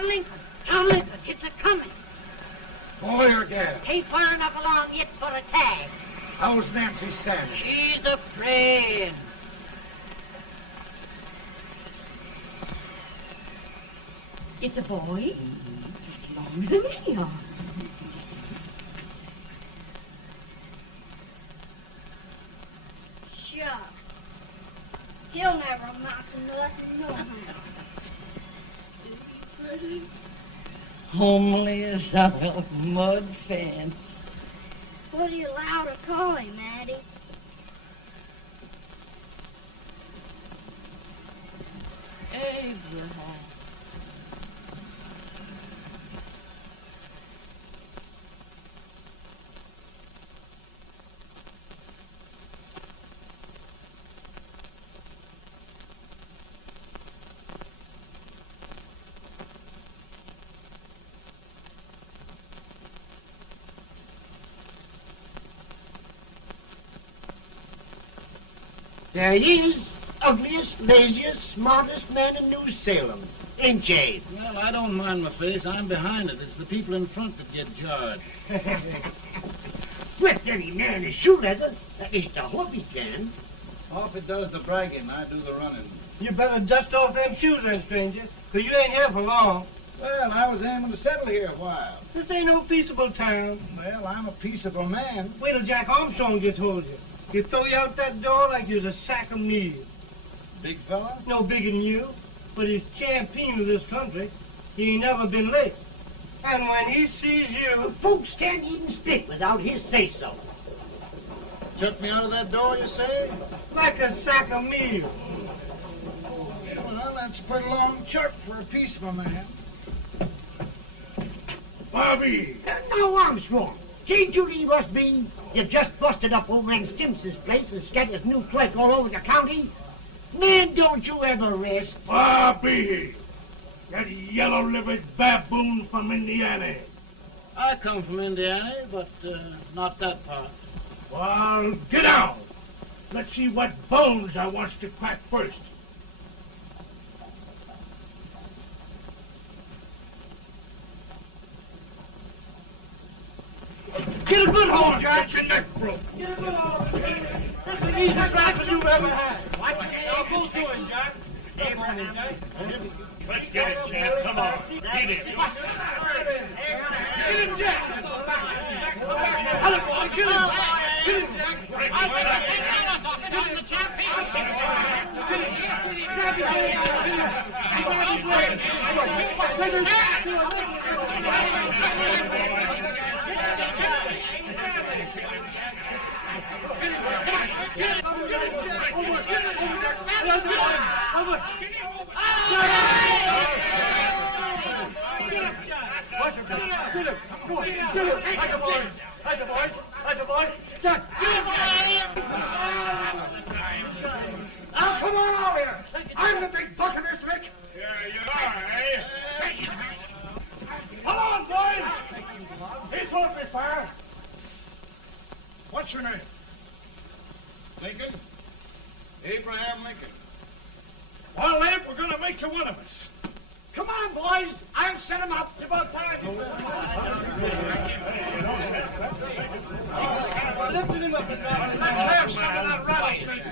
John Lincoln. John Lincoln, it's a-coming. Boy or gal? Ain't far enough along yet for a tag. How's Nancy standing? She's a-praying. It's a boy. As long as a million. Shucks. He'll never amount to nothing, no. Pretty. Homely as a mud fence. What are you allowed to call him, Addie? Abraham. There he is, ugliest, laziest, smartest man in New Salem, ain't ye? Well, I don't mind my face. I'm behind it. It's the people in front that get jarred. Let any man is shoe leather, at least I hope he can. Off it does the bragging, I do the running. You better dust off them shoes then, stranger, 'cause you ain't here for long. Well, I was aiming to settle here a while. This ain't no peaceable town. Well, I'm a peaceable man. Wait till Jack Armstrong gets hold of you. He'll throw you out that door like you're a sack of meal. Big fella? No bigger than you, but he's champion of this country. He ain't never been late. And when he sees you... Folks can't even speak without his say-so. Took me out of that door, you say? Like a sack of meal. Well, that's a pretty long chirp for a peaceable man. Bobby! Now, Armstrong, can't you leave us be? You've just busted up over in Stimpson's place and scattered new clerk all over the county. Man, don't you ever rest. Bobby! That yellow-livered baboon from Indiana. I come from Indiana, but not that part. Well, get out. Let's see what bones I wants to crack first. Get a good hold, Jack. Your neck broke. Get a good hold. That's the easiest rifle you've ever had. Watch it. Now, go to him, Jack. Come on, Jack. Let's get it, Jack. Come on. Get it. Get him, Jack. Hello, boy. Get him. Get him, Jack. Get him, the champ. Get him. Grab him. Now, come on over here. I'm the big buck of this lick. Yeah, you are, eh? Come on, boys. He's going to be fire. What's your name? Lincoln? Abraham Lincoln. Well, Abe, we're going to make you one of us. Come on, boys. I'll set him up. It's about time. Lifted him up and down. Let's have some of that rattlesnake.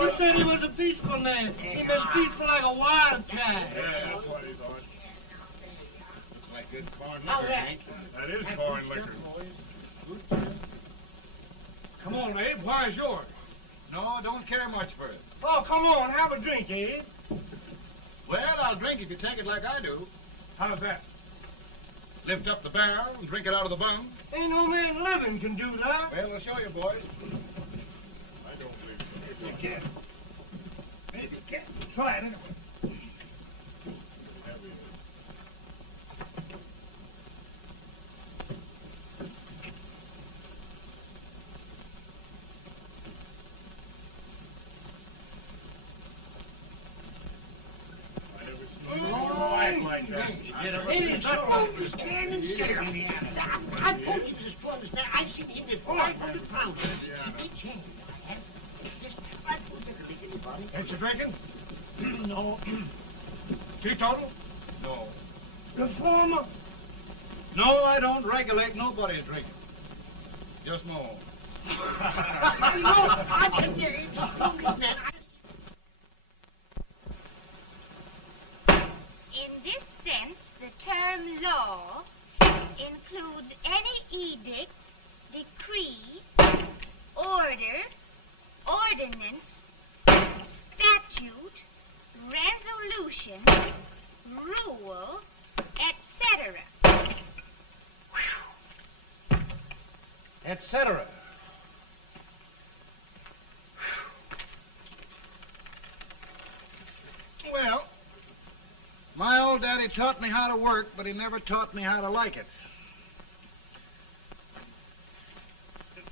You said he was a peaceful man. He been peaceful like a wildcat. Yeah, that's what he thought. Looks like good corn liquor, Hank. That is corn liquor. Come on, Abe. Why is yours? No, don't care much for it. Oh, come on. Have a drink, Abe. Well, I'll drink if you take it like I do. How's that? Lift up the barrel and drink it out of the bung. Ain't no man living can do that. Well, I'll show you, boys. I don't believe it. Maybe you can. Maybe you can. Try it anyway. Like that. I told you this for this man. I've seen him at 500 pounds. Ain't you drinking? No. Teetotal? No. Reformer? No, I don't regulate nobody's drinking. Just my own. I can get it. In this sense, the term law includes any edict, decree, order, ordinance, statute, resolution, rule, etc. Etc. Well, my old daddy taught me how to work, but he never taught me how to like it.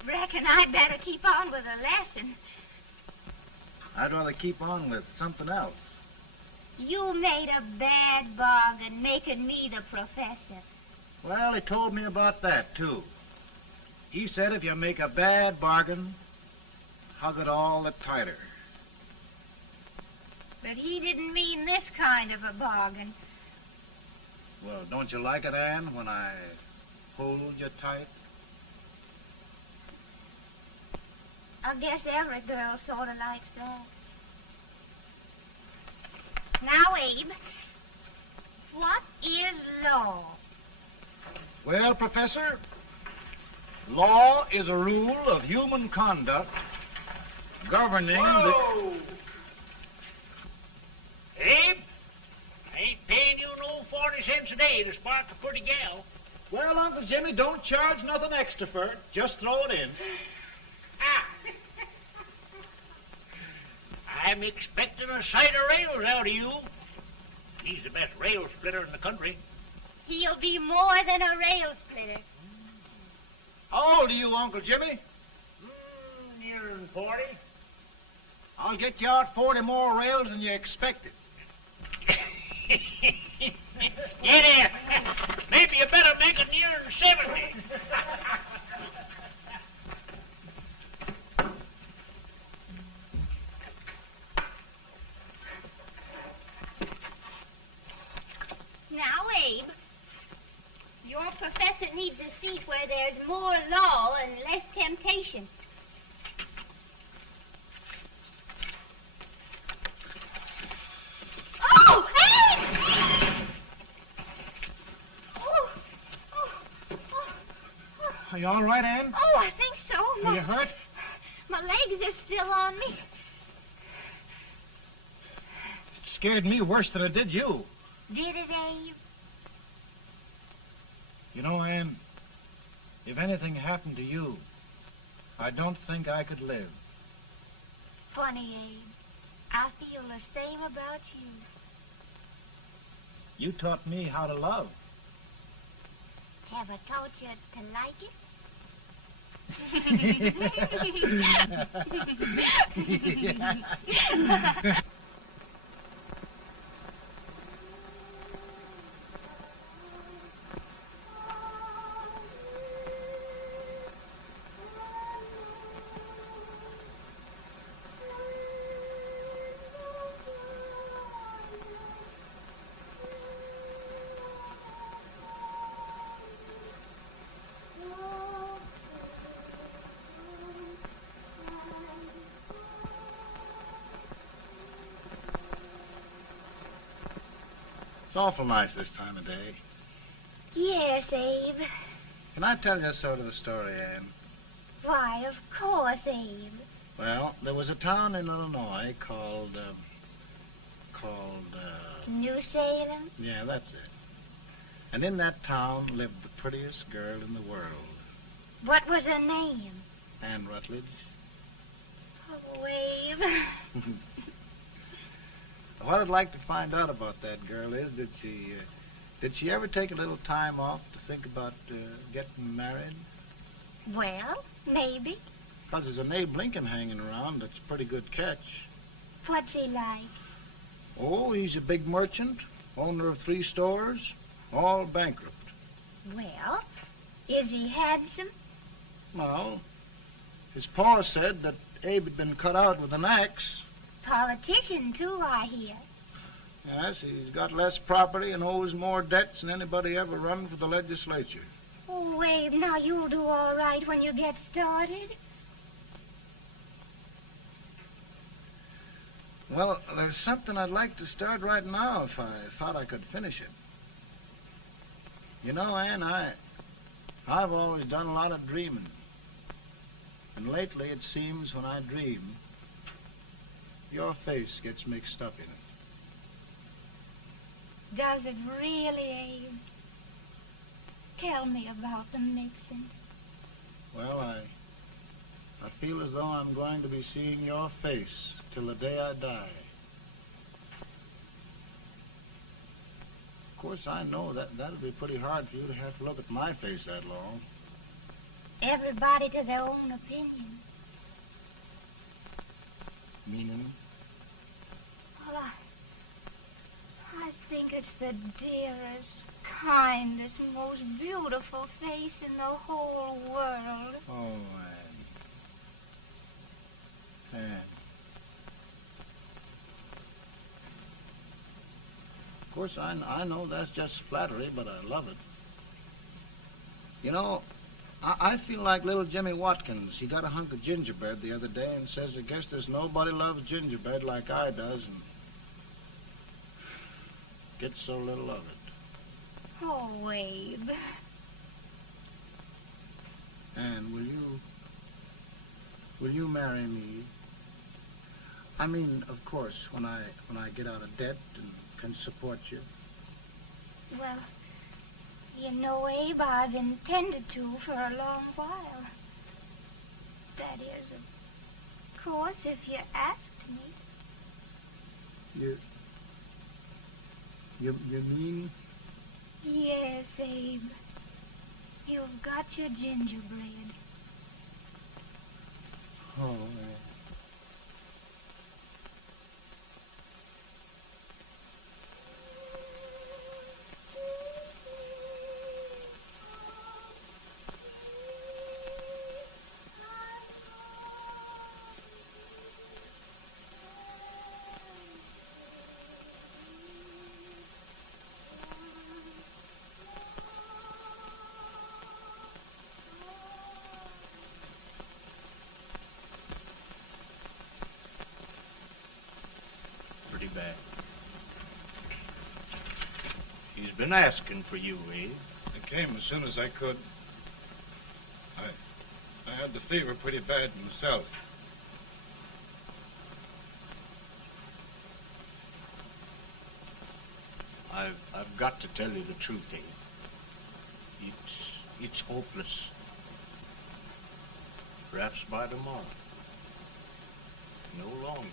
Reckon I'd better keep on with the lesson. I'd rather keep on with something else. You made a bad bargain making me the professor. Well, he told me about that, too. He said if you make a bad bargain, hug it all the tighter. But he didn't mean this kind of a bargain. Well, don't you like it, Ann, when I hold you tight? I guess every girl sort of likes that. Now, Abe, what is law? Well, Professor, law is a rule of human conduct governing Whoa! Abe, I ain't paying you no 40 cents a day to spark a pretty gal. Well, Uncle Jimmy, don't charge nothing extra for it. Just throw it in. Ah. I'm expecting a sight of rails out of you. He's the best rail splitter in the country. He'll be more than a rail splitter. How old are you, Uncle Jimmy? Nearing 40. I'll get you out 40 more rails than you expected. Yeah, there. Maybe you better make it nearing 70. Now, Abe, your professor needs a seat where there's more law and less temptation. Oh, Abe! Are you all right, Ann? Oh, I think so. Are you hurt? My legs are still on me. It scared me worse than it did you. Did it, Abe? You know, Ann, if anything happened to you, I don't think I could live. Funny, Abe. I feel the same about you. You taught me how to love. Have I taught you to like it? It's awful nice this time of day. Yes, Abe. Can I tell you sort of a story, Ann? Why, of course, Abe. Well, there was a town in Illinois called, New Salem? yeah, that's it. And in that town lived the prettiest girl in the world, What was her name? Ann Rutledge. Oh, Abe. What I'd like to find out about that girl is, did she ever take a little time off to think about getting married? Well, maybe. Because there's an Abe Lincoln hanging around that's a pretty good catch. What's he like? Oh, he's a big merchant, owner of 3 stores, all bankrupt. Well, is he handsome? Well, his pa said that Abe had been cut out with an axe. Politician, too, I hear. Yes, he's got less property and owes more debts than anybody ever run for the legislature. Oh, Abe, now you'll do all right when you get started. Well, there's something I'd like to start right now if I thought I could finish it. You know, Ann, I've always done a lot of dreaming. And lately it seems when I dream, your face gets mixed up in it. Does it really, Abe? Tell me about the mixing. Well, I feel as though I'm going to be seeing your face till the day I die. Of course, I know that'll be pretty hard for you to have to look at my face that long. Everybody to their own opinion. Meaning? Well, I think it's the dearest, kindest, most beautiful face in the whole world. Oh, Ann. Of course, I know that's just flattery, but I love it. You know, I feel like little Jimmy Watkins. He got a hunk of gingerbread the other day and says, I guess there's nobody loves gingerbread like I does, and gets so little of it. Oh, Abe. And will you marry me? I mean, of course, when I get out of debt and can support you. Well, you know, Abe, I've intended to for a long while. That is, of course, if you asked me. You mean? Yes, Abe. You've got your gingerbread. Oh, Bad. He's been asking for you, Abe. I came as soon as I could. I had the fever pretty bad myself. I've got to tell you the truth, Abe. It's hopeless. Perhaps by tomorrow. No longer.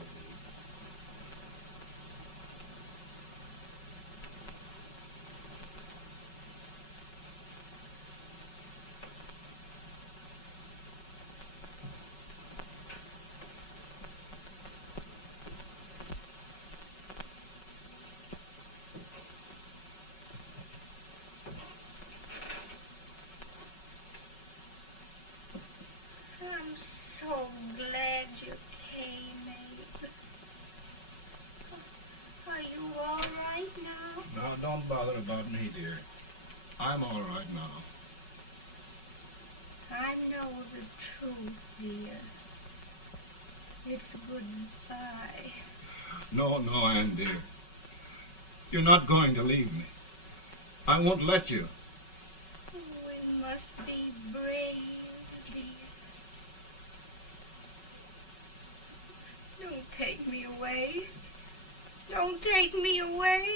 I'm so glad you came, Abe. Are you all right now? No, don't bother about me, dear. I'm all right now. I know the truth, dear. It's goodbye. No, Ann, dear. You're not going to leave me. I won't let you. We must be brave, dear. Don't take me away. Don't take me away.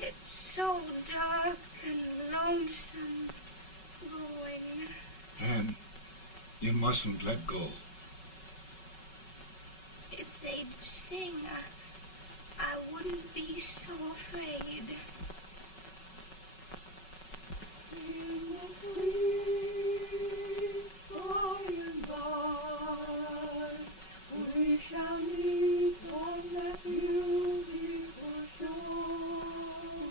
It's so dark and lonesome going. Ann, you mustn't let go. If they'd sing, I wouldn't be so afraid. We shall meet on that beautiful shore.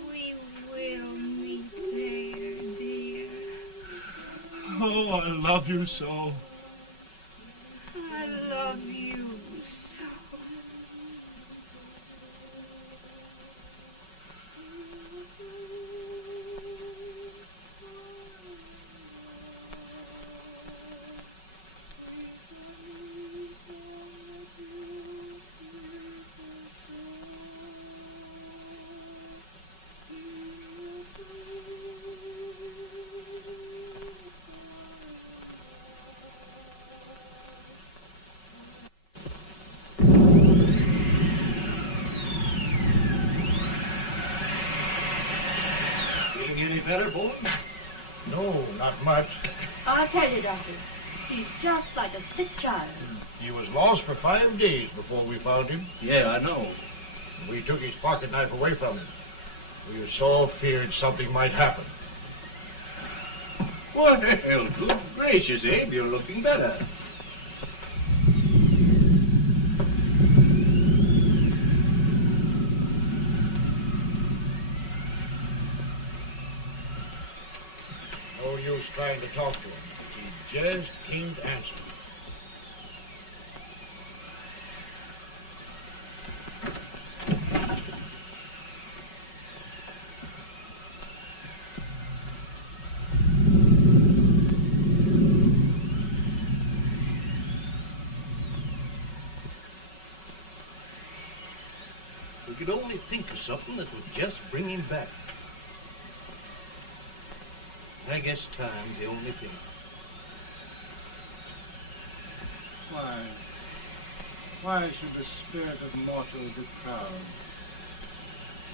We will meet there, dear. Oh, I love you so. I love you so. better, boy? No, not much. I'll tell you, Doctor. He's just like a sick child. He was lost for 5 days before we found him. Yeah, I know. We took his pocket knife away from him. We were so feared something might happen. Well, good gracious, Abe, you're looking better. No use trying to talk to him. He just can't answer. We could only think of something that would just bring him back. I guess time's the only thing. Why should the spirit of mortal be proud?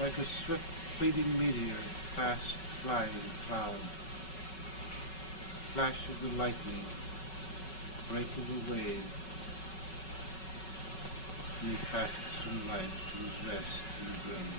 Like a swift fleeting meteor, fast flying cloud. Flash of the lightning, break of the wave. He passes from life to his rest in the grave.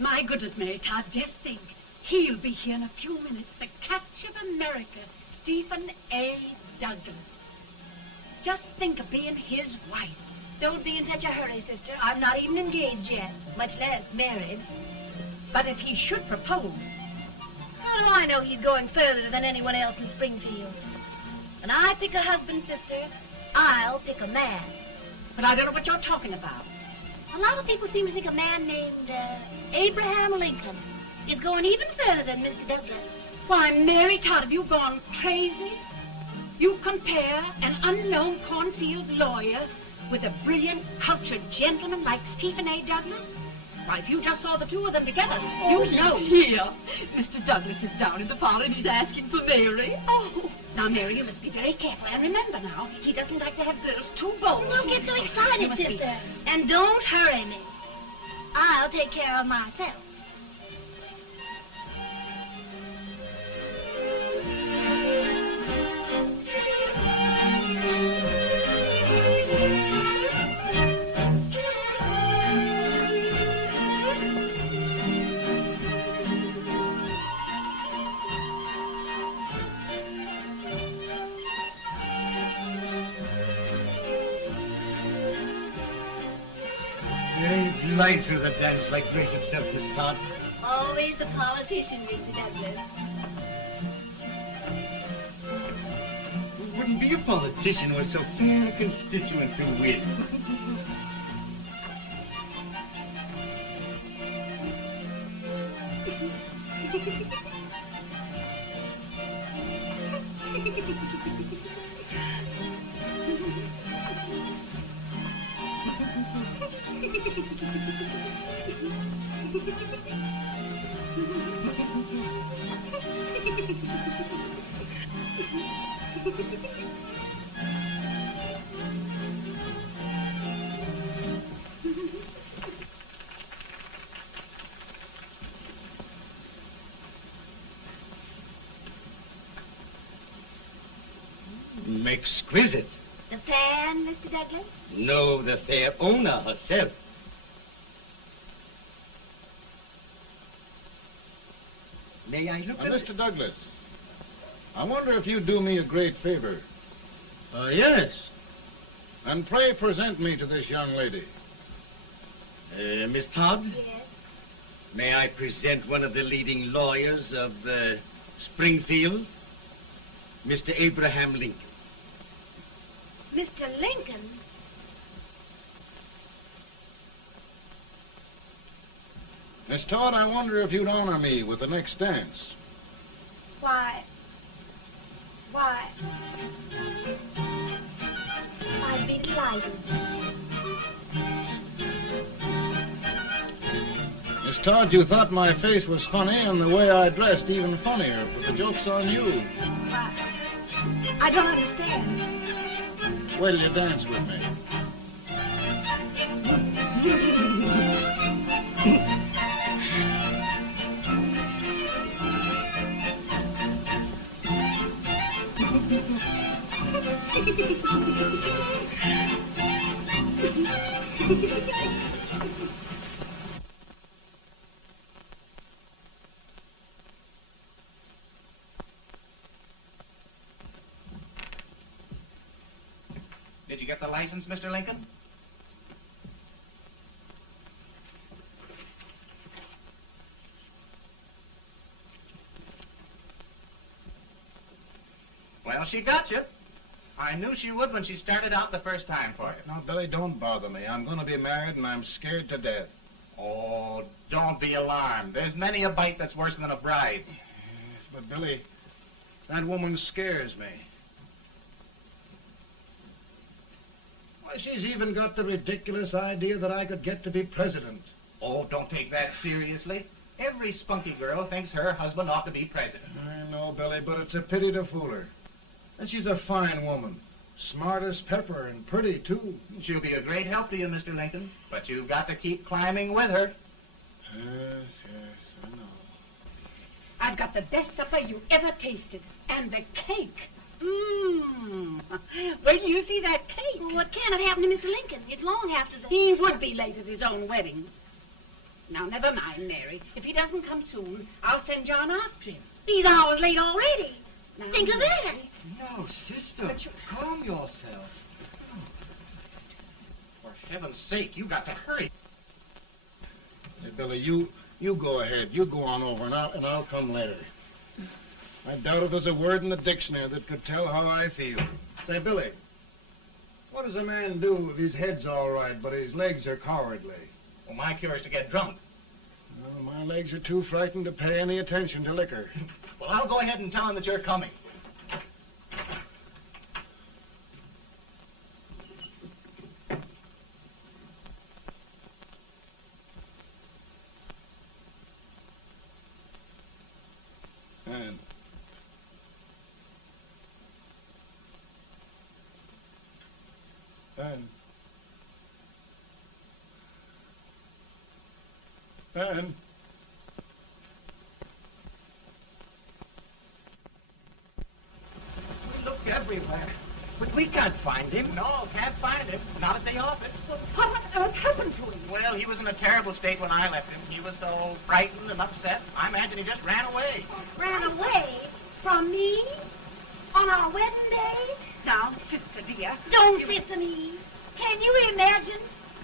My goodness, Mary Todd, just think. He'll be here in a few minutes. The catch of America, Stephen A. Douglas. Just think of being his wife. Don't be in such a hurry, sister. I'm not even engaged yet, much less married. But if he should propose... How do I know he's going further than anyone else in Springfield? When I pick a husband, sister, I'll pick a man. But I don't know what you're talking about. A lot of people seem to think a man named Abraham Lincoln is going even further than Mr. Douglas. Why, Mary Todd, have you gone crazy? You compare an unknown cornfield lawyer with a brilliant, cultured gentleman like Stephen A. Douglas? Why, if you just saw the two of them together, Oh, you'd know. Here. Mr. Douglas is down in the parlor and he's asking for Mary. Oh. Now, Mary, you must be very careful. And remember now, he doesn't like to have girls too bold. Don't get so You excited, must be- sister. And don't hurry me. I'll take care of myself. You glide through the dance like grace itself, Miss Todd. Always the politician, Mr. Douglas. Who wouldn't be a politician with so fair a constituent to win? Exquisite. The fan, Mr. Douglas? No, the fair owner herself. May I look Now, at Mr. Douglas, I wonder if you'd do me a great favor. Yes. And pray present me to this young lady. Miss Todd? Yes. May I present one of the leading lawyers of Springfield, Mr. Abraham Lincoln. Mr. Lincoln? Miss Todd, I wonder if you'd honor me with the next dance. Why, I'd be delighted. Miss Todd, you thought my face was funny and the way I dressed even funnier, but the joke's on you. Why, I don't understand. Will you dance with me? Did you get the license, Mr. Lincoln? Well, she got you. I knew she would when she started out the first time for you. Now, Billy, don't bother me. I'm going to be married and I'm scared to death. Oh, don't be alarmed. There's many a bite that's worse than a bride. Yes, but Billy, that woman scares me. Why, she's even got the ridiculous idea that I could get to be president. Oh, don't take that seriously. Every spunky girl thinks her husband ought to be president. I know, Billy, but it's a pity to fool her. And she's a fine woman. Smart as pepper and pretty, too. She'll be a great help to you, Mr. Lincoln, but you've got to keep climbing with her. Yes, I know. I've got the best supper you ever tasted. And the cake. Mmm. Wait till you see that cake. Well, what can have happened to Mr. Lincoln? It's long after the... He would be late at his own wedding. Now, never mind, Mary. If he doesn't come soon, I'll send John after him. He's hours late already. Now, Think of that. No, sister. But you- Calm yourself. For heaven's sake, you got to hurry. Hey, Billy, you go ahead. You go on over, and I'll come later. I doubt if there's a word in the dictionary that could tell how I feel. Say, Billy, what does a man do if his head's all right, but his legs are cowardly? Well, my cure is to get drunk. Well, my legs are too frightened to pay any attention to liquor. Well, I'll go ahead and tell him that you're coming. Ann. We looked everywhere, but we can't find him. No, can't find him. Not at the office. Well, what on earth happened to him? Well, he was in a terrible state when I left him. He was so frightened and upset. I imagine he just ran away. Ran away from me? On our wedding day? Now, sister dear. Don't sister me. Can you imagine?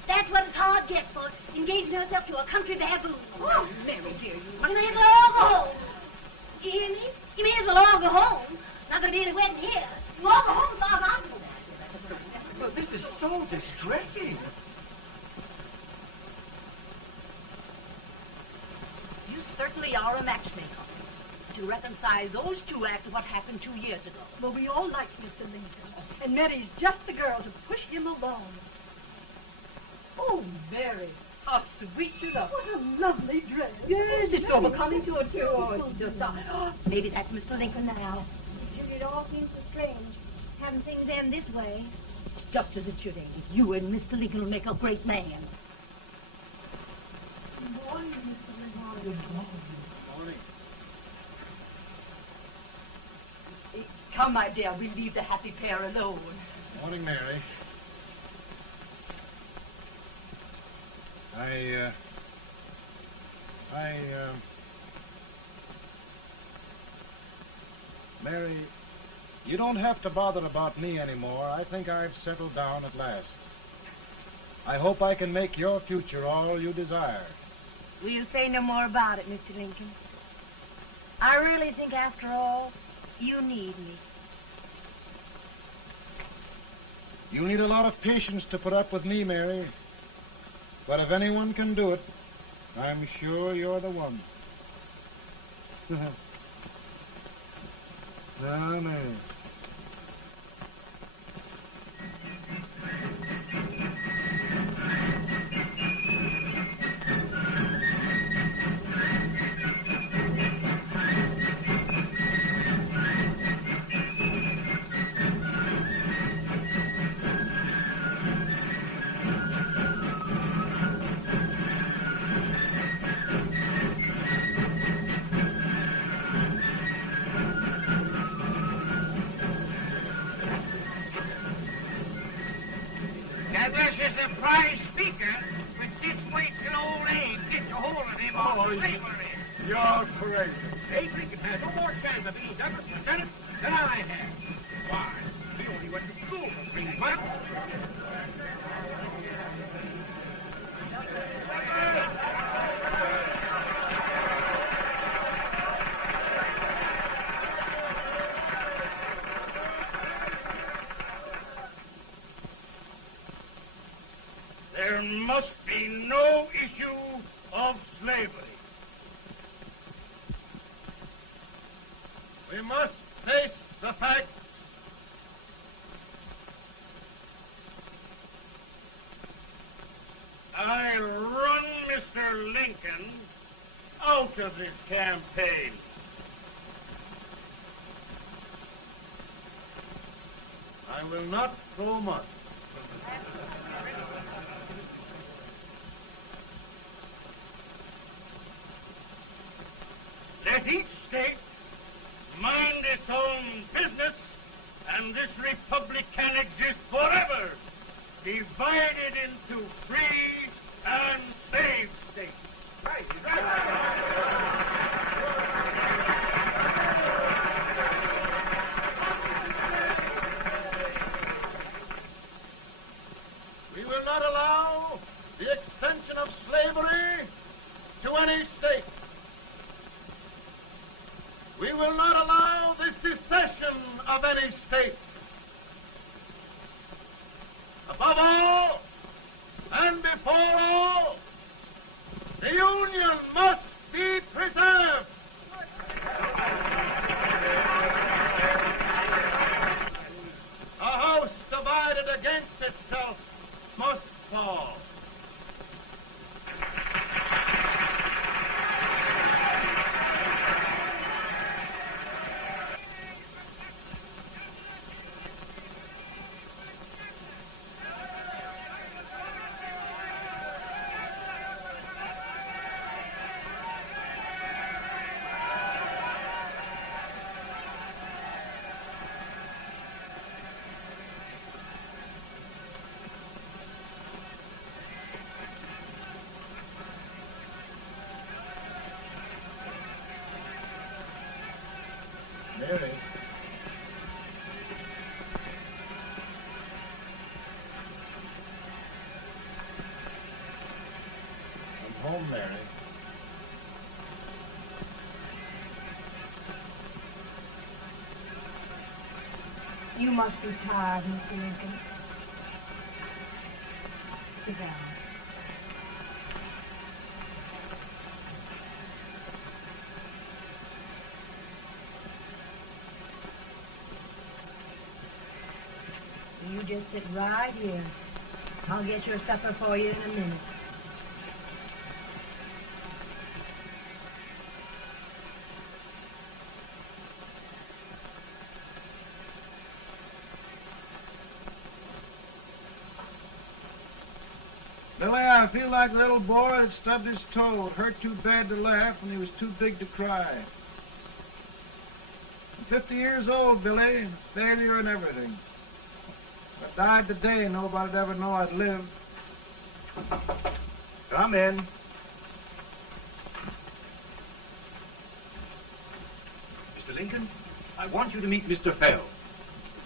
That's what it's hard gets for, engaging herself to a country baboon. Oh, Mary, dear, You may as well all go home. You hear me? You may as well all go home. Not gonna be any wedding here. You all go home as far as I'm concerned. Well, this is so distressing. You certainly are a matchmaker. To reconcile those two after what happened 2 years ago. Well, we all like Mr. Lincoln, and Mary's just the girl to push him along. Oh, Mary, how sweet you look. What a lovely dress. Yes, it's overcoming to it, too. Oh, it's just, maybe that's Mr. Lincoln now. It all seems so strange, having things end this way. Just as it should end. You and Mr. Lincoln will make a great man. Good morning, Mr. Lincoln. Good morning. Come, my dear, we'll leave the happy pair alone. Morning, Mary. Mary, you don't have to bother about me anymore. I think I've settled down at last. I hope I can make your future all you desire. We'll say no more about it, Mr. Lincoln. I really think, after all, you need me. You need a lot of patience to put up with me, Mary. But if anyone can do it, I'm sure you're the one. Amen. Douglas is a prize speaker, but just wait till old Abe gets a hold of him on slavery. You're crazy. Abe Lincoln has no more chance of being Douglas lieutenant than I have. Why? He only went to school for 3 months. There must be no issue of slavery. We must face the fact I run Mr. Lincoln out of this campaign. I will not throw much. Let each state mind its own business, and this republic can exist forever, divided into free and slave states. Right. We will not allow the extension of slavery to any state. We will not allow the secession of any state. Above all, and before all, the Union must be preserved. A house divided against itself must fall. home, Mary. You must be tired, Mr. Lincoln. Sit down. You just sit right here. I'll get your supper for you in a minute. Billy, I feel like a little boy that stubbed his toe. It hurt too bad to laugh, and he was too big to cry. I'm 50 years old, Billy. Failure and everything. If I died today, nobody'd ever know I'd lived. Come in. Mr. Lincoln, I want you to meet Mr. Fell,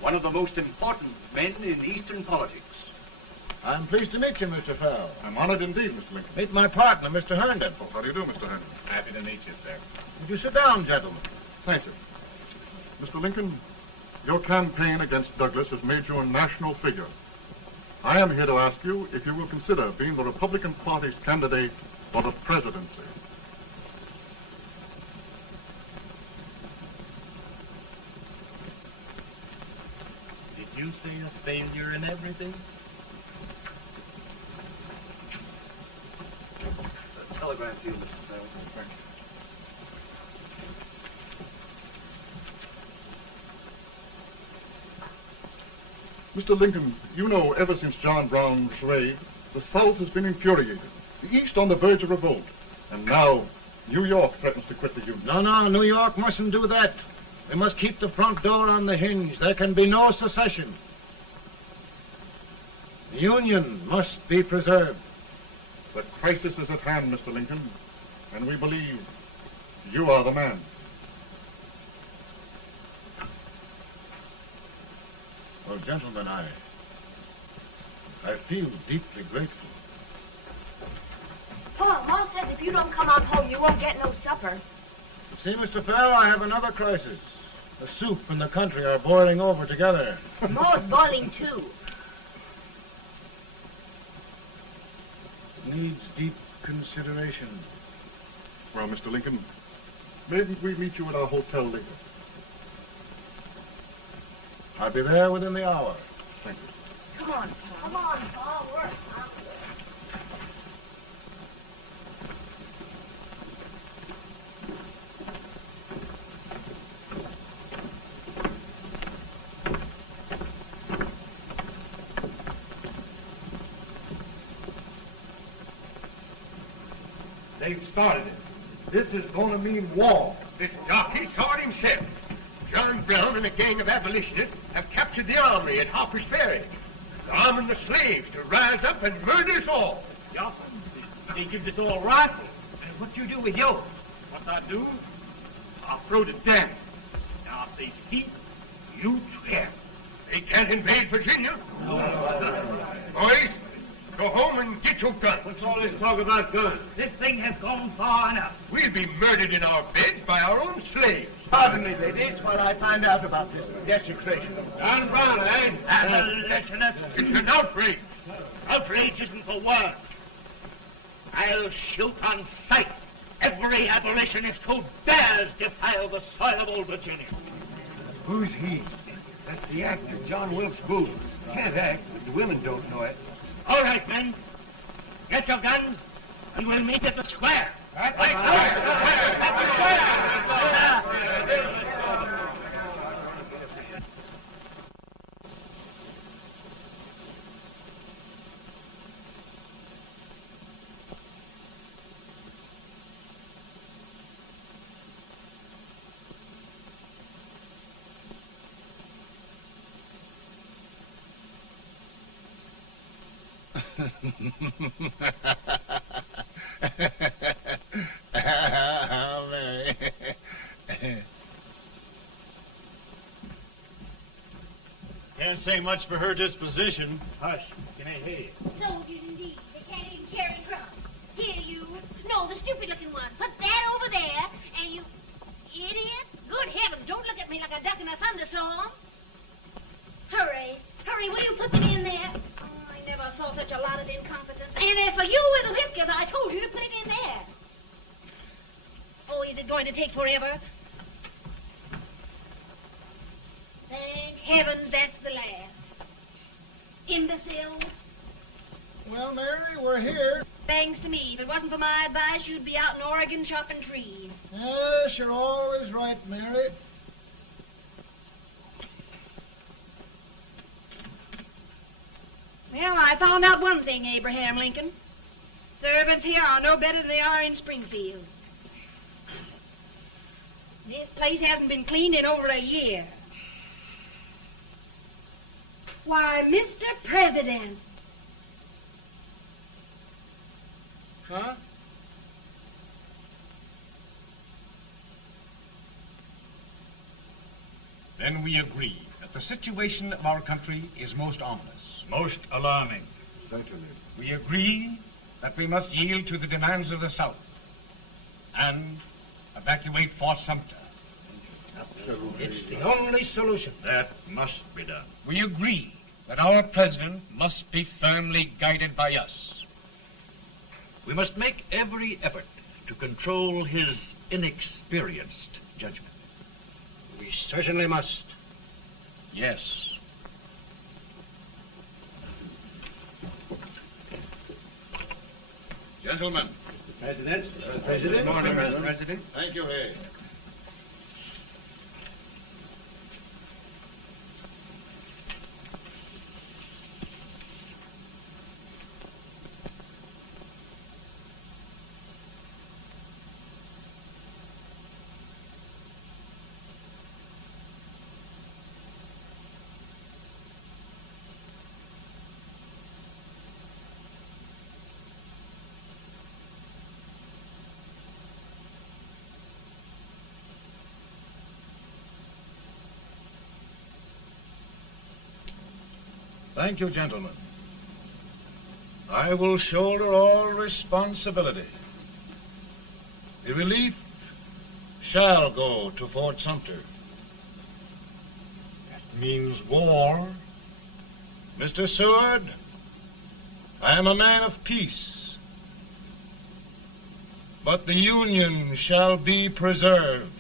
one of the most important men in Eastern politics. I'm pleased to meet you, Mr. Fell. I'm honored indeed, Mr. Lincoln. Meet my partner, Mr. Herndon. Oh, how do you do, Mr. Henry? Happy to meet you, sir. Would you sit down, gentlemen? Thank you. Mr. Lincoln, your campaign against Douglas has made you a national figure. I am here to ask you if you will consider being the Republican Party's candidate for the presidency. Did you say a failure in everything? A telegram to you, Mr. Fell. Thank you. Mr. Lincoln, you know ever since John Brown was raised, the South has been infuriated, the East on the verge of revolt, and now New York threatens to quit the Union. No, New York mustn't do that. We must keep the front door on the hinge. There can be no secession. The Union must be preserved. The crisis is at hand, Mr. Lincoln, and we believe you are the man. Well, gentlemen, I feel deeply grateful. Pa, Ma says if you don't come on home, you won't get no supper. See, Mr. Fell, I have another crisis. The soup and the country are boiling over together. Ma's boiling too. Needs deep consideration. Well, Mr. Lincoln, maybe we meet you at our hotel later. I'll be there within the hour. Thank you. Come on, Pa. Come on, Pa. Work. They've started it. This is going to mean war. This jockey saw it himself. John Brown and a gang of abolitionists have captured the armory at Harper's Ferry. They're arming the slaves to rise up and murder us all. Yeah, they give us all rifles. And what you do with yours? What I do? I'll throw it down. Now, if they speak, you swear. They can't invade Virginia. Boys, go home and get your guns. What's all this talk about guns? This thing has gone far enough. We'll be murdered in our beds by our own slaves. Pardon me, ladies, while I find out about this desecration. John Brown, eh? Abolitionists. It's an outrage. Outrage isn't the word. I'll shoot on sight every abolitionist who dares defile the soil of old Virginia. Who's he? That's the actor, John Wilkes Booth. Can't act, but the women don't know it. All right, men. Get your guns, and we'll meet at the square. At the square! Oh, Mary. Can't say much for her disposition. Hush. Can I hear you? Soldiers indeed. They can't even carry crumbs. Here, you. confidence. And as for you with the whiskers, I told you to put it in there. Oh, is it going to take forever? Thank heavens that's the last. Imbeciles. Well, Mary, we're here. Thanks to me. If it wasn't for my advice, you'd be out in Oregon chopping trees. Yes, you're always right, Mary. Well, I found out one thing, Abraham Lincoln. Servants here are no better than they are in Springfield. This place hasn't been cleaned in over a year. Why, Mr. President. Huh? Then we agree that the situation of our country is most ominous. Most alarming. Certainly. We agree that we must yield to the demands of the South and evacuate Fort Sumter. It's the only solution. That must be done. We agree that our president must be firmly guided by us. We must make every effort to control his inexperienced judgment. We certainly must. Yes. Gentlemen. Mr. President. Good morning, Mr. President. Thank you, Hay. Thank you, gentlemen. I will shoulder all responsibility. The relief shall go to Fort Sumter. That means war. Mr. Seward, I am a man of peace, but the Union shall be preserved.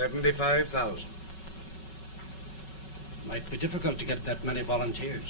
$75,000. Might be difficult to get that many volunteers.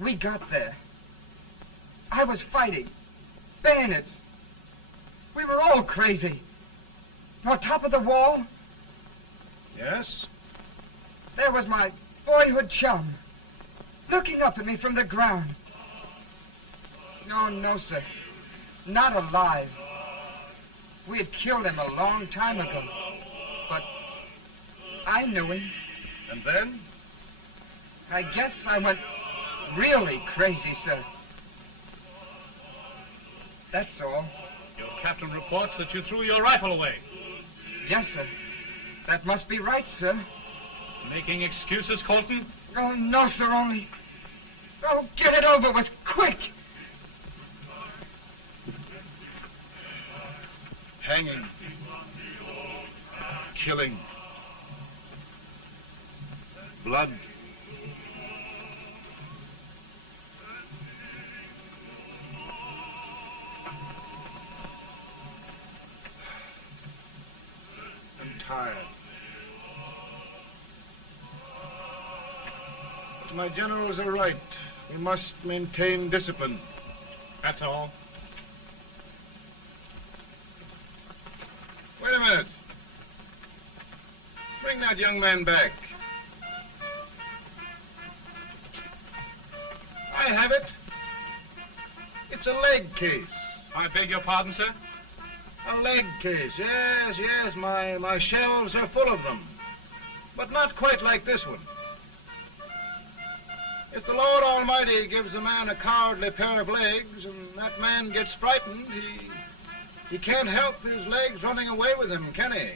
We got there. I was fighting. Bayonets. We were all crazy. On top of the wall, Yes? there was my boyhood chum, looking up at me from the ground. No, sir. Not alive. We had killed him a long time ago. But I knew him. And then? I guess I went really crazy, sir. That's all. Your captain reports that you threw your rifle away. Yes, sir. That must be right, sir. Making excuses, Colton? Oh, no, sir, only... Oh, get it over with, quick! Hanging. Killing. Blood. I'm tired. But my generals are right. We must maintain discipline. That's all. Wait a minute. Bring that young man back. I have it. It's a leg case. I beg your pardon, sir? A leg case, yes. My shelves are full of them. But not quite like this one. If the Lord Almighty gives a man a cowardly pair of legs and that man gets frightened, he can't help his legs running away with him, can he?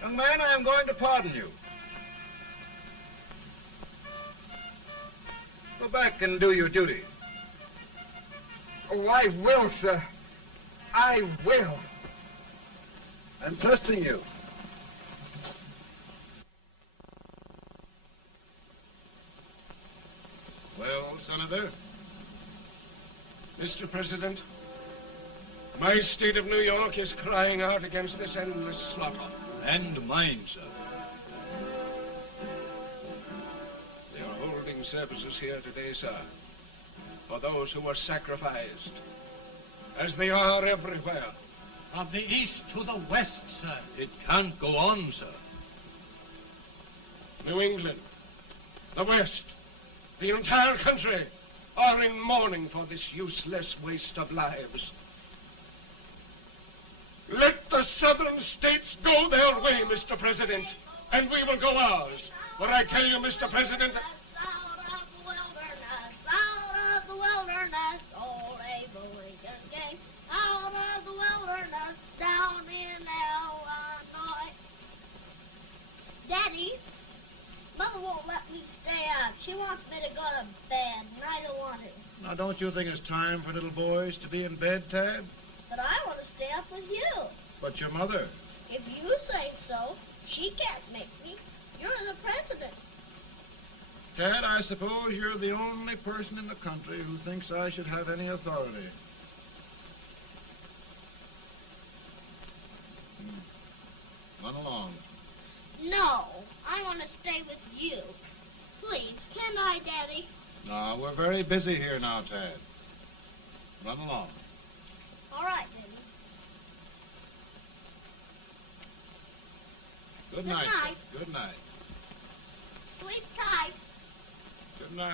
Young man, I am going to pardon you. Go back and do your duty. Oh, I will, sir. I will. I'm trusting you. Well, Senator? Mr. President, my state of New York is crying out against this endless slaughter. And mine, sir. They are holding services here today, sir, for those who were sacrificed, as they are everywhere. From the east to the west, sir. It can't go on, sir. New England, the West, the entire country are in mourning for this useless waste of lives. Let the southern states go their way, Mr. President, and we will go ours. For I tell you, Mr. President... Out of the wilderness, old Abraham Lincoln came. Out of the wilderness, down in Illinois. Daddy, Mother won't let me stay up. She wants me to go to bed, and I don't want to. Now, don't you think it's time for little boys to be in bed, Tad? But I want to stay up with you. But your mother? If you say so, she can't make me. You're the president. Tad, I suppose you're the only person in the country who thinks I should have any authority. Run along. No, I want to stay with you. Please, can I, Daddy? No, we're very busy here now, Tad. Run along. All right, Daddy. Good night. night. Good night. Sleep tight. Good night.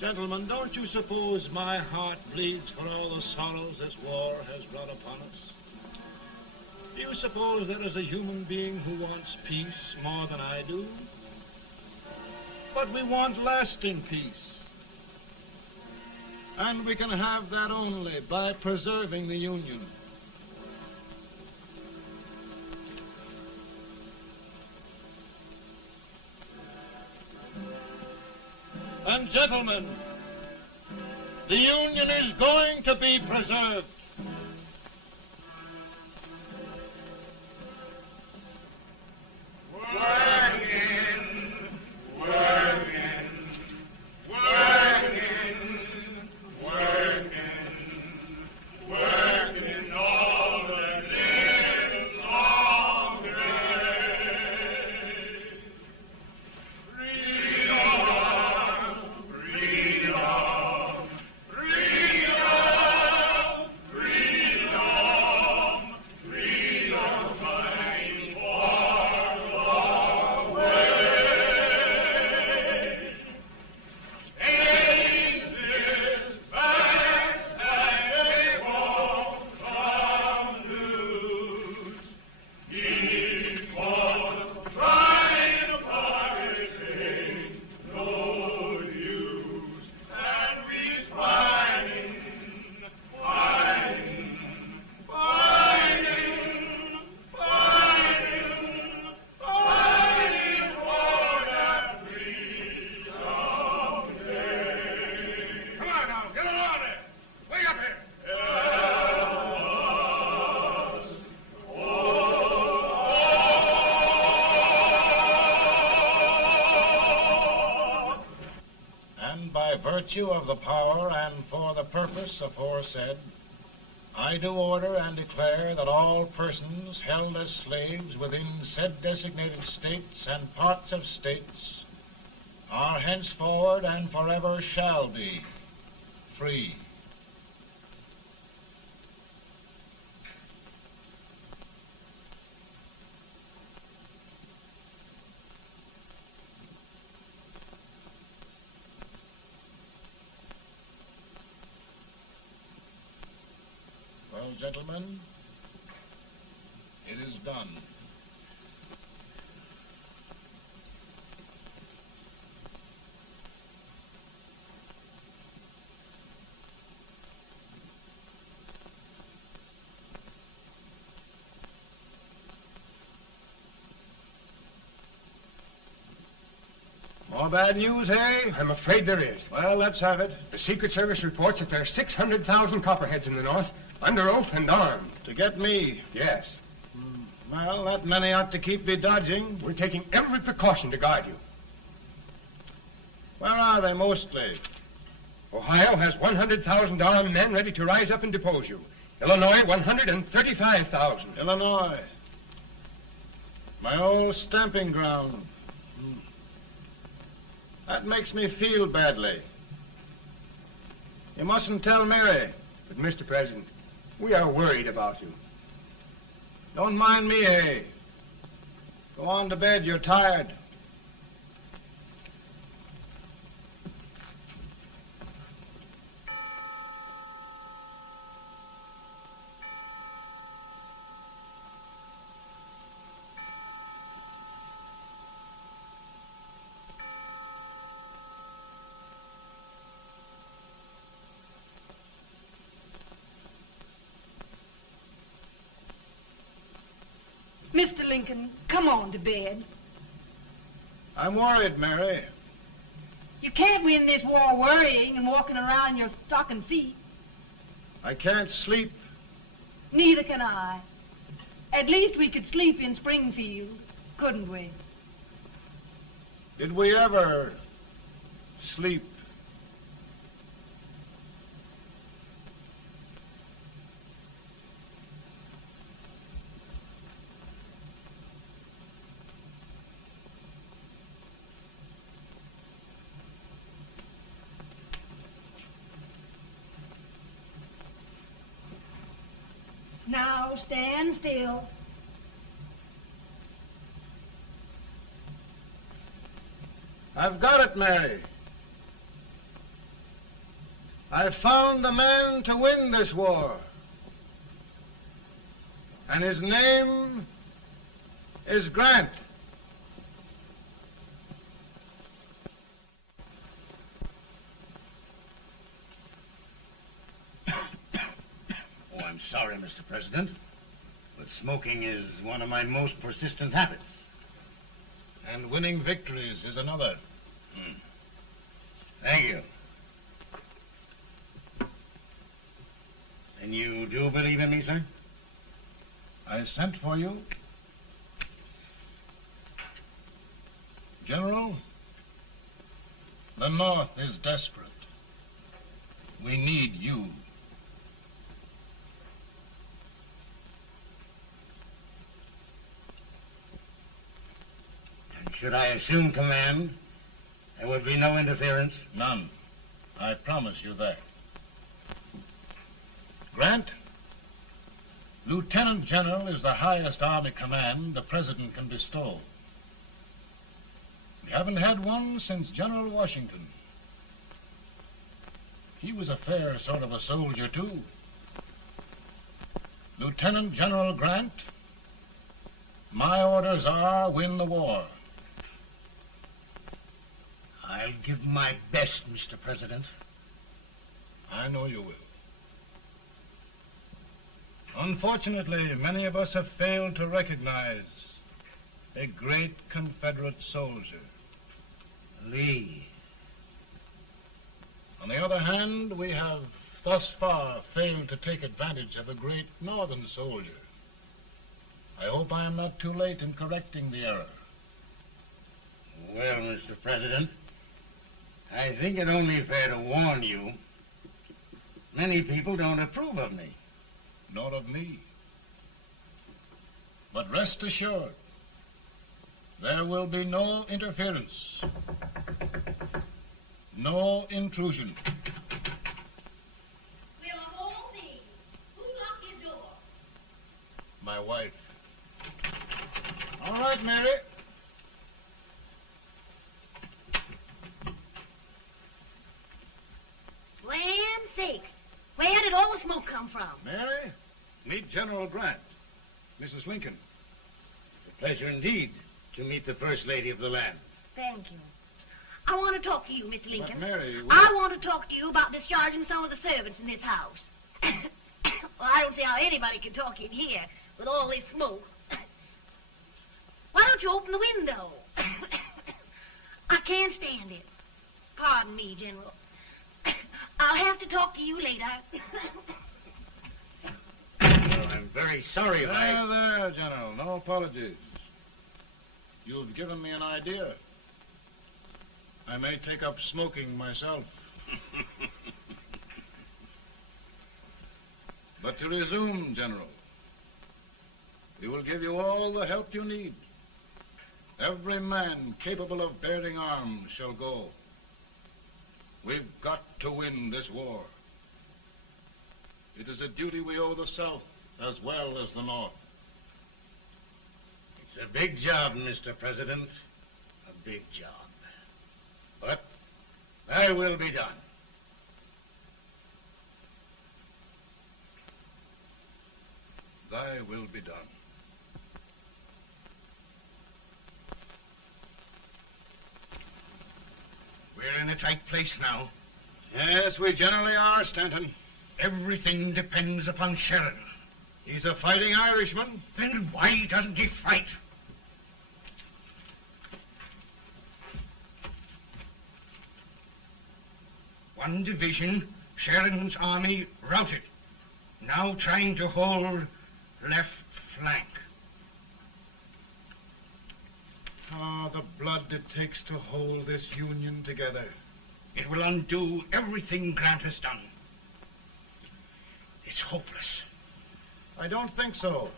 Gentlemen, don't you suppose my heart bleeds for all the sorrows this war has brought upon us? Do you suppose there is a human being who wants peace more than I do? But we want lasting peace. And we can have that only by preserving the Union. And gentlemen, the Union is going to be preserved. virtue of the power and for the purpose aforesaid, I do order and declare that all persons held as slaves within said designated states and parts of states are henceforward and forever shall be free. Well, gentlemen, it is done. More bad news, eh? I'm afraid there is. Well, let's have it. The Secret Service reports that there are 600,000 copperheads in the North, under oath and armed. To get me? Yes. Well, that many ought to keep me dodging. We're taking every precaution to guard you. Where are they mostly? Ohio has 100,000 armed men ready to rise up and depose you. Illinois, 135,000. Illinois. My old stamping ground. That makes me feel badly. You mustn't tell Mary. But, Mr. President, we are worried about you. Don't mind me, eh? Go on to bed. You're tired. Mr. Lincoln, come on to bed. I'm worried, Mary. You can't win this war worrying and walking around in your stocking feet. I can't sleep. Neither can I. At least we could sleep in Springfield, couldn't we? Did we ever sleep? Now stand still. I've got it, Mary. I've found the man to win this war. And his name is Grant. Oh, I'm sorry, Mr. President, but smoking is one of my most persistent habits. And winning victories is another. Thank you. And you do believe in me, sir? I sent for you. General, the North is desperate. We need you. And should I assume command, there would be no interference? None. I promise you that. Grant, Lieutenant General is the highest Army command the President can bestow. We haven't had one since General Washington. He was a fair sort of a soldier, too. Lieutenant General Grant, my orders are win the war. I'll give my best, Mr. President. I know you will. Unfortunately, many of us have failed to recognize a great Confederate soldier, Lee. On the other hand, we have thus far failed to take advantage of a great Northern soldier. I hope I am not too late in correcting the error. Well, Mr. President, I think it only fair to warn you. Many people don't approve of me. Nor of me. But rest assured, there will be no interference, no intrusion. We'll all be. Who locked your door? My wife. All right, Mary. Land sakes. Where did all the smoke come from? Mary, meet General Grant, Mrs. Lincoln. A pleasure indeed to meet the First Lady of the land. Thank you. I want to talk to you, Mr. Lincoln. But Mary, I want to talk to you about discharging some of the servants in this house. Well, I don't see how anybody can talk in here with all this smoke. Why don't you open the window? I can't stand it. Pardon me, General. I'll have to talk to you later. Well, I'm very sorry if I... There, General. No apologies. You've given me an idea. I may take up smoking myself. But to resume, General, we will give you all the help you need. Every man capable of bearing arms shall go. We've got to win this war. It is a duty we owe the South as well as the North. It's a big job, Mr. President. A big job. But thy will be done. Thy will be done. We're in a tight place now. Yes, we generally are, Stanton. Everything depends upon Sheridan. He's a fighting Irishman. Then why doesn't he fight? One division, Sheridan's army, routed. Now trying to hold left flank. Ah, the blood it takes to hold this Union together. It will undo everything Grant has done. It's hopeless. I don't think so.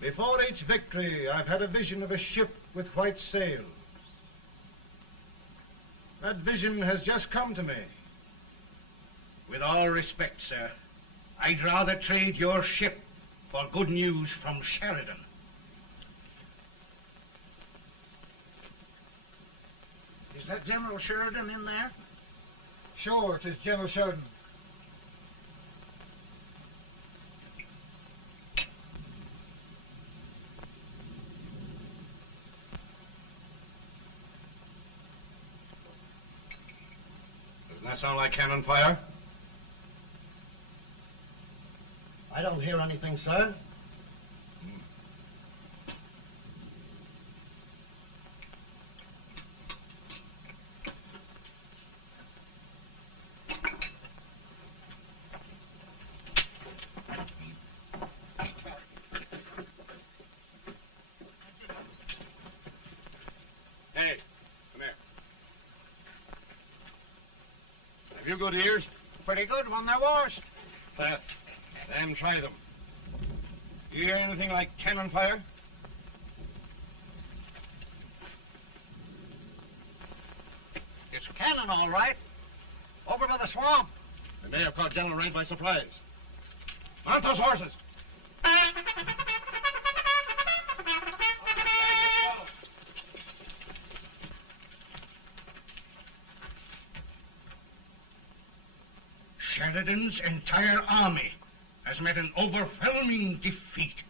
Before each victory, I've had a vision of a ship with white sails. That vision has just come to me. With all respect, sir, I'd rather trade your ship for good news from Sheridan. Is that General Sheridan in there? Sure, it is General Sheridan. Doesn't that sound like cannon fire? I don't hear anything, sir. Hey, come here. Have you good ears? Pretty good when they're washed. Then try them. You hear anything like cannon fire? It's cannon, all right. Over by the swamp. They may have caught General Grant by surprise. Mount those horses. Sheridan's entire army has met an overwhelming defeat.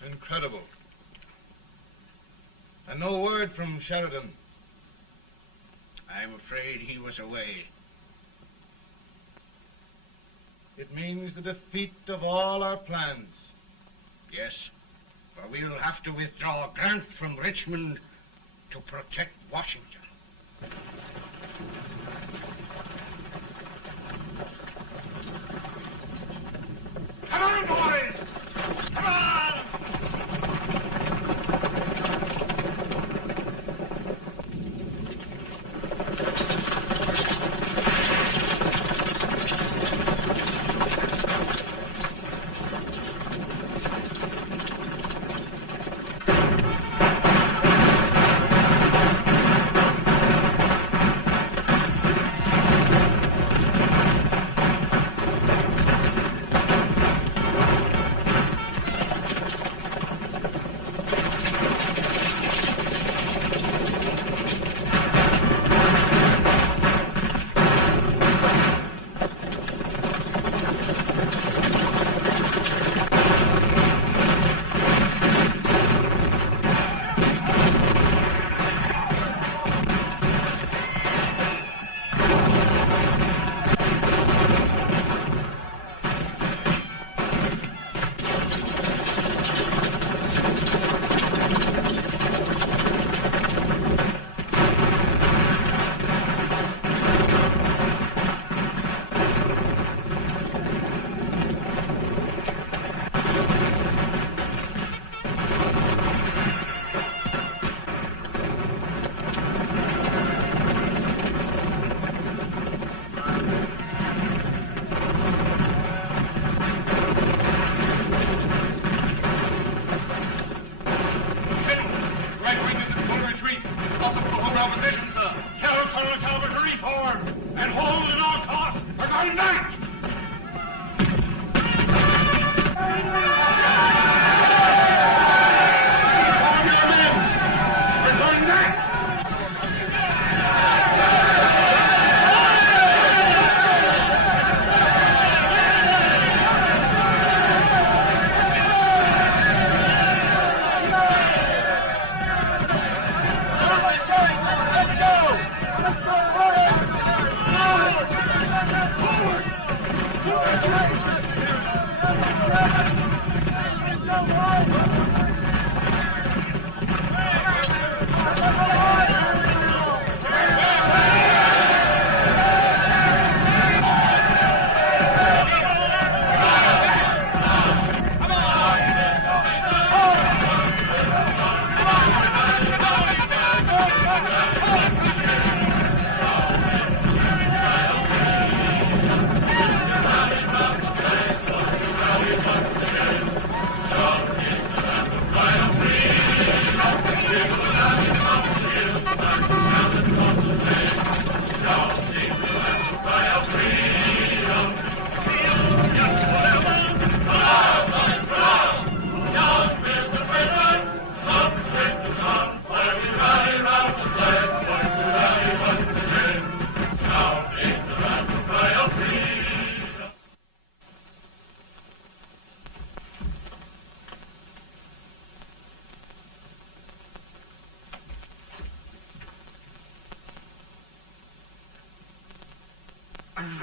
It's incredible. And no word from Sheridan. I'm afraid he was away. It means the defeat of all our plans. Yes, for we'll have to withdraw Grant from Richmond to protect Washington. Come on, boys! Come on!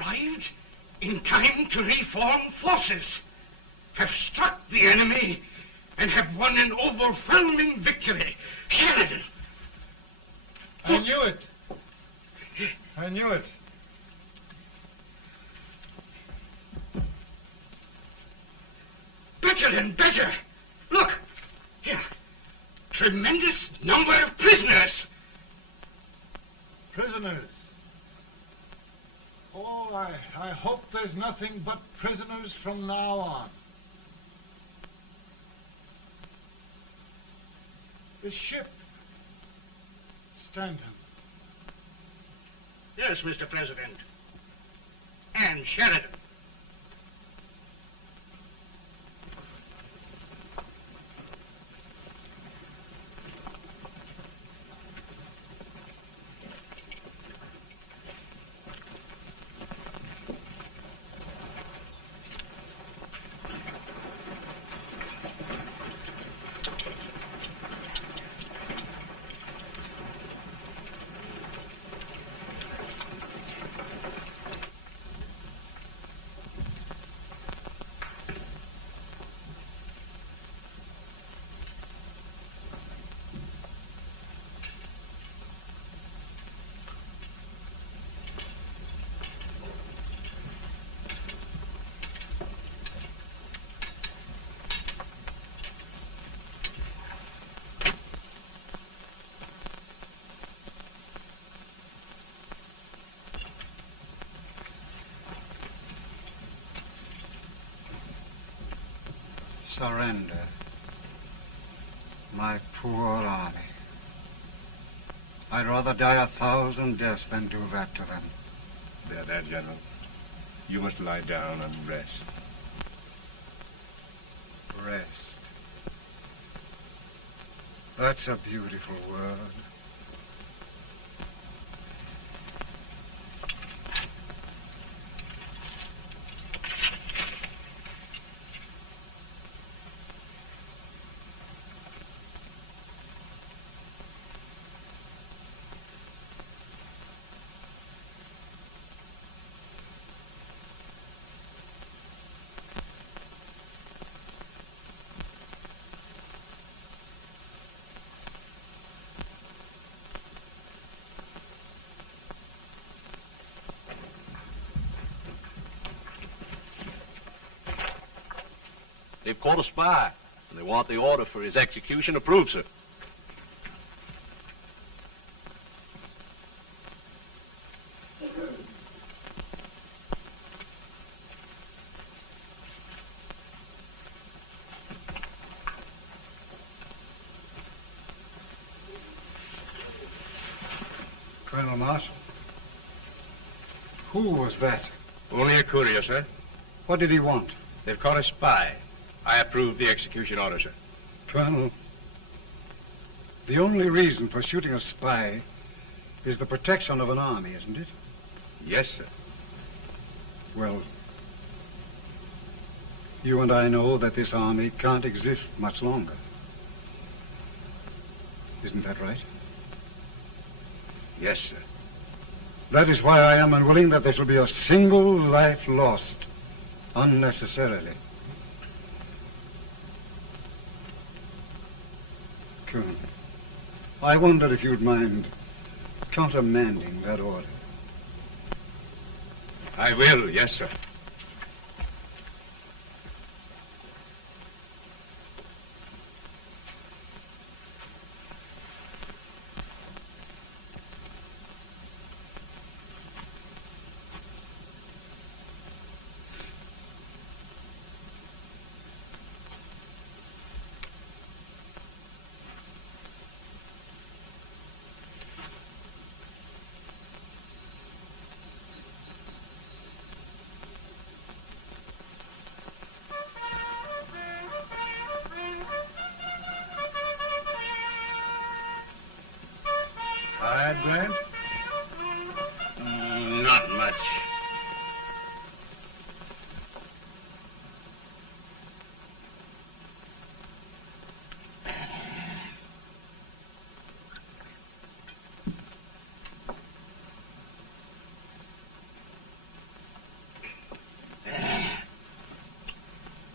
Arrived in time to reform forces, have struck the enemy, and have won an overwhelming victory. Sheridan! I knew it. I knew it. Better and better. Look, here. Tremendous number of prisoners. Prisoners? Oh, I hope there's nothing but prisoners from now on. The ship. Stanton. Yes, Mr. President. And Sheridan. Surrender. My poor army. I'd rather die 1,000 deaths than do that to them. There, General. You must lie down and rest. Rest. That's a beautiful word. They've caught a spy, and they want the order for his execution approved, sir. Colonel Marshall, who was that? Only a courier, sir. What did he want? They've caught a spy. I approve the execution order, sir. Colonel, the only reason for shooting a spy is the protection of an army, isn't it? Yes, sir. Well, you and I know that this army can't exist much longer. Isn't that right? Yes, sir. That is why I am unwilling that there shall be a single life lost unnecessarily. Colonel, I wonder if you'd mind countermanding that order. I will, yes, sir. Grant? Not much.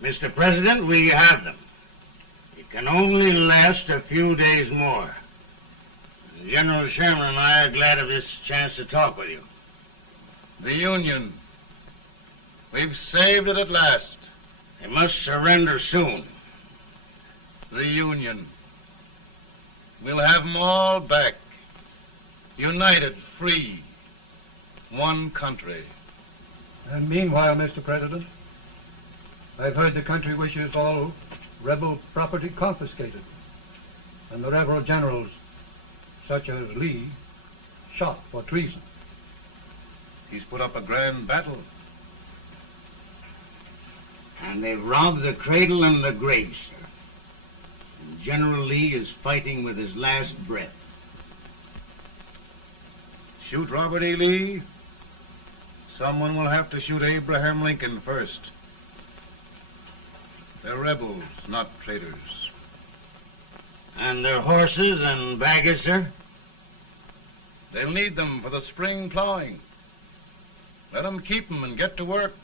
Mr. President, we have them. It can only last a few days more. General Sherman and I are glad of this chance to talk with you. The Union. We've saved it at last. They must surrender soon. The Union. We'll have them all back. United, free. One country. And meanwhile, Mr. President, I've heard the country wishes all rebel property confiscated, and the rebel generals, such as Lee, shot for treason. He's put up a grand battle. And they've robbed the cradle and the grave, sir. And General Lee is fighting with his last breath. Shoot Robert E. Lee? Someone will have to shoot Abraham Lincoln first. They're rebels, not traitors. And their horses and baggage, sir? They'll need them for the spring plowing. Let them keep them and get to work.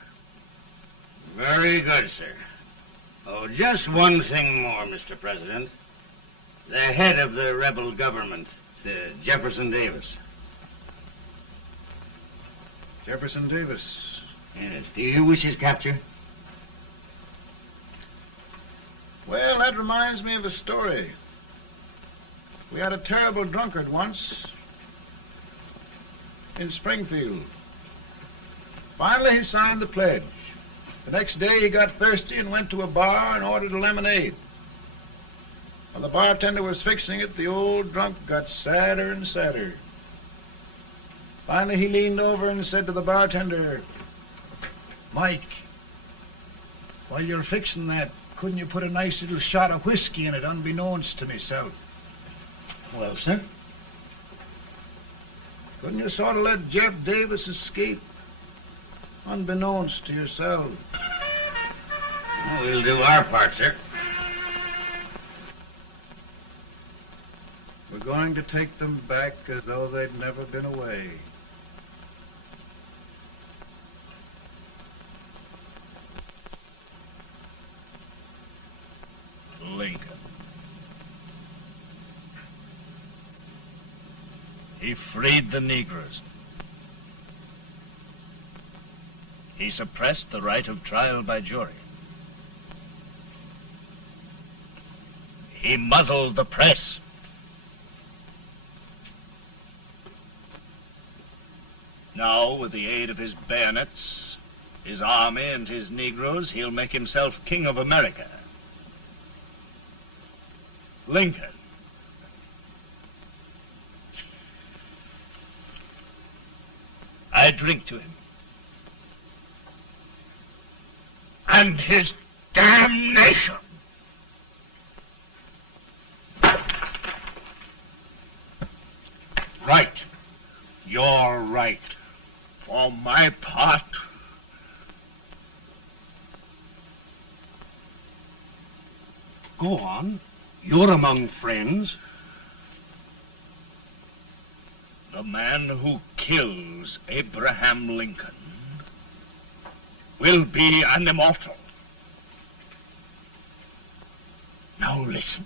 Very good, sir. Oh, just one thing more, Mr. President. The head of the rebel government, Jefferson Davis. Jefferson Davis? Yes. Do you wish his capture? Well, that reminds me of a story. We had a terrible drunkard once in Springfield. Finally, he signed the pledge. The next day, he got thirsty and went to a bar and ordered a lemonade. While the bartender was fixing it, the old drunk got sadder and sadder. Finally, he leaned over and said to the bartender, "Mike, while you're fixing that, couldn't you put a nice little shot of whiskey in it, unbeknownst to myself?" Well, sir? Couldn't you sort of let Jeff Davis escape, unbeknownst to yourself? Well, we'll do our part, sir. We're going to take them back as though they'd never been away. Lincoln. He freed the Negroes. He suppressed the right of trial by jury. He muzzled the press. Now, with the aid of his bayonets, his army, and his Negroes, he'll make himself king of America. Lincoln. I drink to him. And his damnation. Right. You're right. For my part, Go on. You're among friends. the man who kills Abraham Lincoln will be an immortal. Now listen.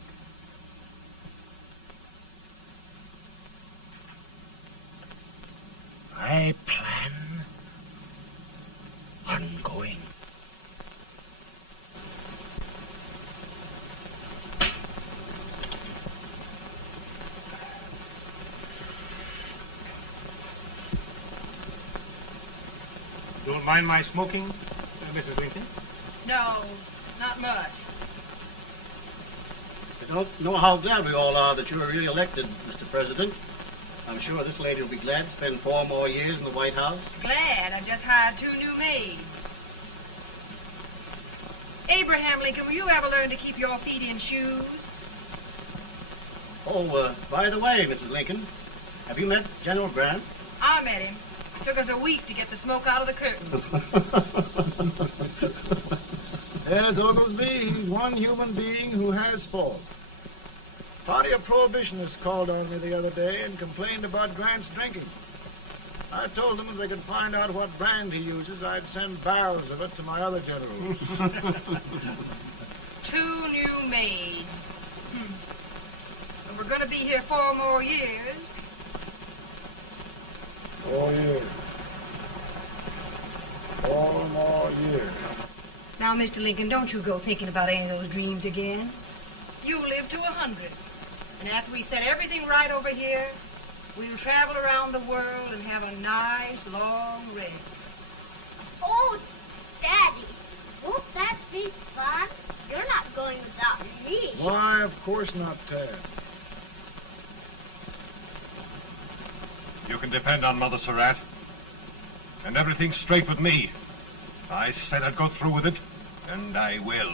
Don't mind my smoking, Mrs. Lincoln? No, not much. I don't know how glad we all are that you were re-elected, Mr. President. I'm sure this lady will be glad to spend 4 more years in the White House. Glad. I've just hired 2 new maids. Abraham Lincoln, will you ever learn to keep your feet in shoes? Oh, by the way, Mrs. Lincoln, have you met General Grant? I met him. It took us a week to get the smoke out of the curtains. Yes, Oglesby, he's one human being who has faults. A party of prohibitionists called on me the other day and complained about Grant's drinking. I told them if they could find out what brand he uses, I'd send barrels of it to my other generals. 2 new maids. And we're going to be here 4 more years. 4 years. 4 more years. Now, Mr. Lincoln, don't you go thinking about any of those dreams again. You live to 100. And after we set everything right over here, we'll travel around the world and have a nice, long rest. Oh, Daddy, won't that be fun? You're not going without me. Why, of course not, Tad. You can depend on Mother Surratt. And everything's straight with me. I said I'd go through with it, and I will.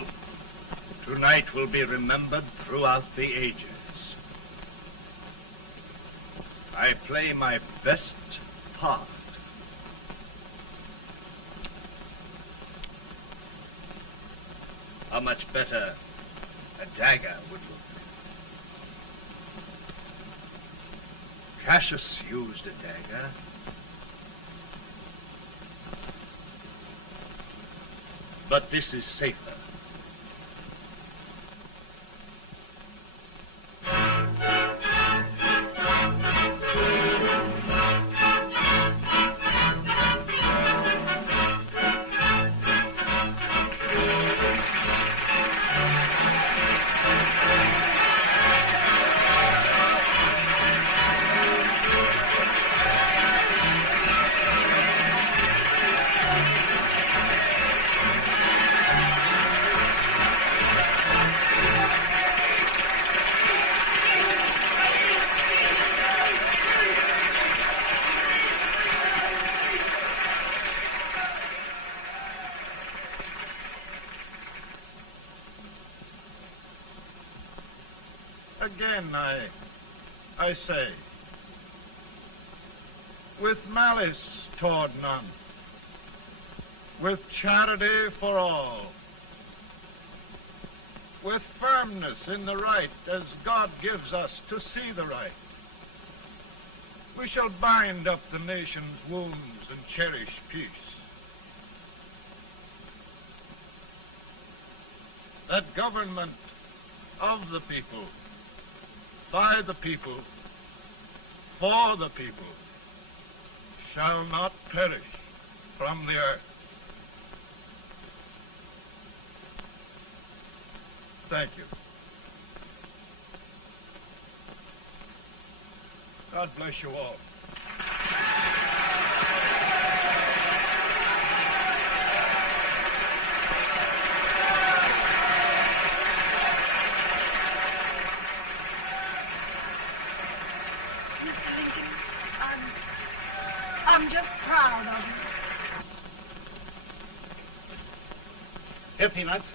Tonight will be remembered throughout the ages. I play my best part. How much better a dagger would look. Cassius used a dagger. But this is safer. Again, I say, with malice toward none, with charity for all, with firmness in the right as God gives us to see the right, we shall bind up the nation's wounds and cherish peace. That government of the people, by the people, for the people, shall not perish from the earth. Thank you. God bless you all. I'm just proud of you. Here, Peanuts.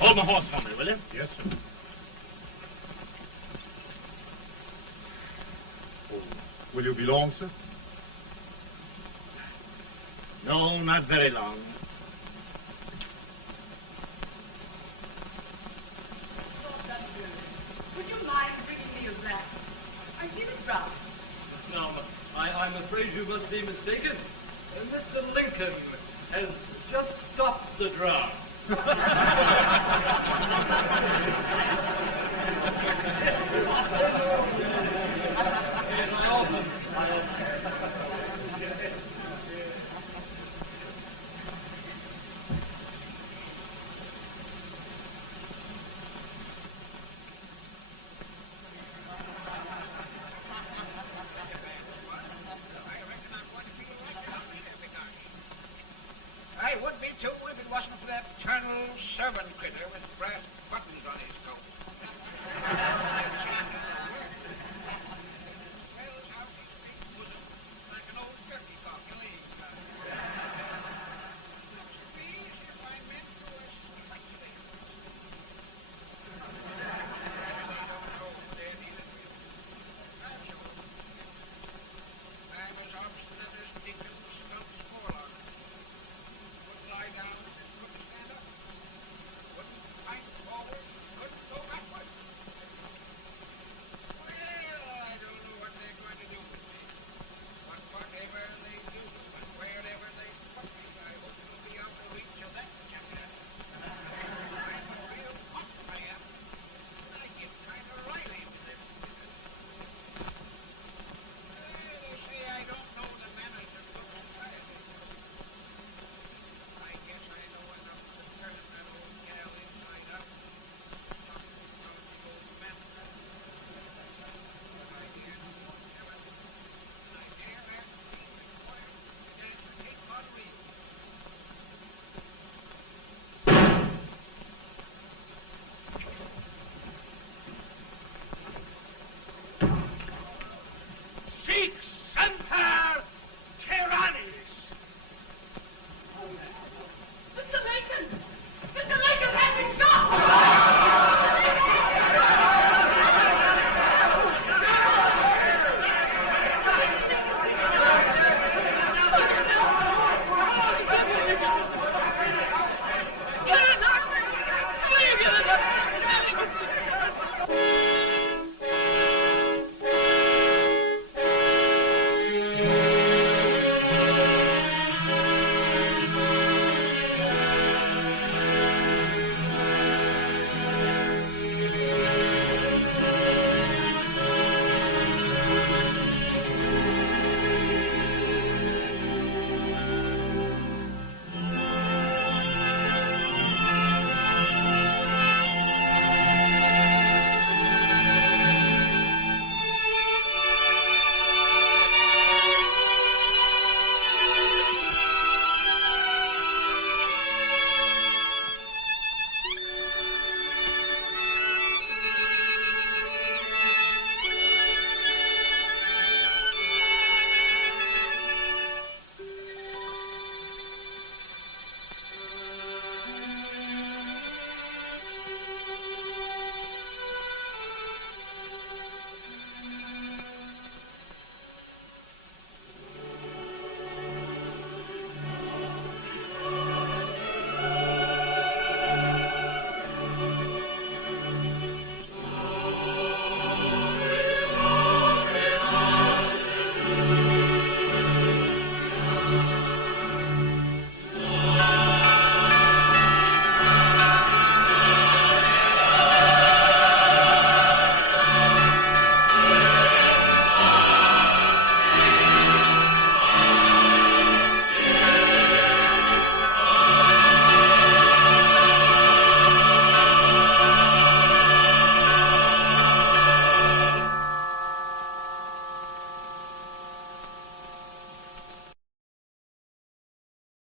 Hold my horse for me, will you? Yes, sir. Oh, will you be long, sir? No, not very long. Would you mind bringing me a wrap? I feel it rough. No, I'm afraid you must be mistaken. Mr. Lincoln has just stopped the drum. brass buttons on his coat.